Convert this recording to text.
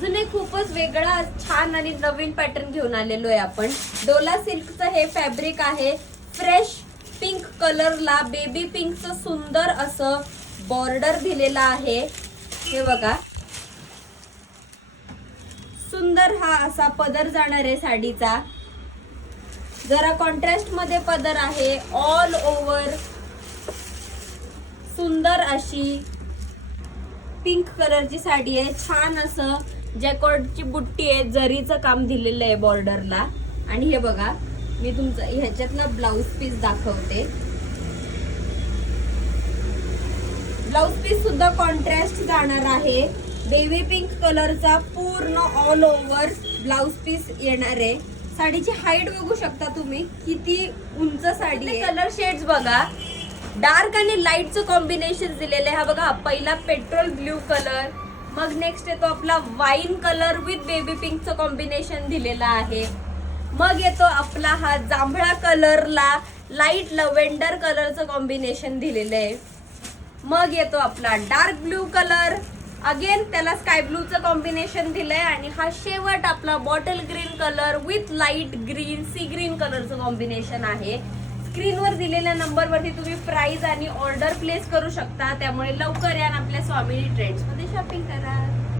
अजून एक खूपच वेगळा छान आणि नवीन पॅटर्न घेऊन आलेलो आहे आपण. डोला सिल्कचं हे फॅब्रिक आहे. फ्रेश पिंक कलरला बेबी पिंकचं सुंदर असं बॉर्डर दिलेला आहे. हे बघा, सुंदर हा असा पदर जाणार आहे साडीचा. जरा कॉन्ट्रास्ट मध्ये पदर आहे. ऑल ओव्हर सुंदर अशी पिंक कलरची साडी आहे. छान असं जॅकॉर्डची बुट्टी आहे, जरीचं काम दिलेलं आहे बॉर्डरला. आणि हे बघा, मी तुमचं ह्याच्यातला ब्लाउज पीस दाखवते. ब्लाउज पीस सुद्धा कॉन्ट्रास्ट जाणार आहे. बेबी पिंक कलरचा पूर्ण ऑल ओव्हर ब्लाउज पीस येणार आहे. साडीची हाईट बघू शकता तुम्ही, किती उंच साडी आहे. कलर शेड्स बघा, डार्क आणि लाईटचं कॉम्बिनेशन दिलेलं आहे. हा बघा, पहिला पेट्रोल ब्ल्यू कलर, मग नेक्स्ट येतो आपला वाईन कलर विथ बेबी पिंकचं कॉम्बिनेशन दिलेलं आहे. मग येतो आपला हा जांभळा कलरला लाईट लव्हेंडर कलरचं कॉम्बिनेशन दिलेलं आहे. मग येतो आपला डार्क ब्ल्यू कलर, अगेन त्याला स्काय ब्लूचं कॉम्बिनेशन दिलंय. आणि हा शेवट आपला bottle green colour with light green sea green कलरचं कॉम्बिनेशन आहे. स्क्रीनवर दिलेल्या नंबरवरती तुम्ही प्राइस आणि ऑर्डर प्लेस करू शकता. त्यामुळे लवकर या आपल्या स्वामिनी ट्रेंड्स मध्ये शॉपिंग करा.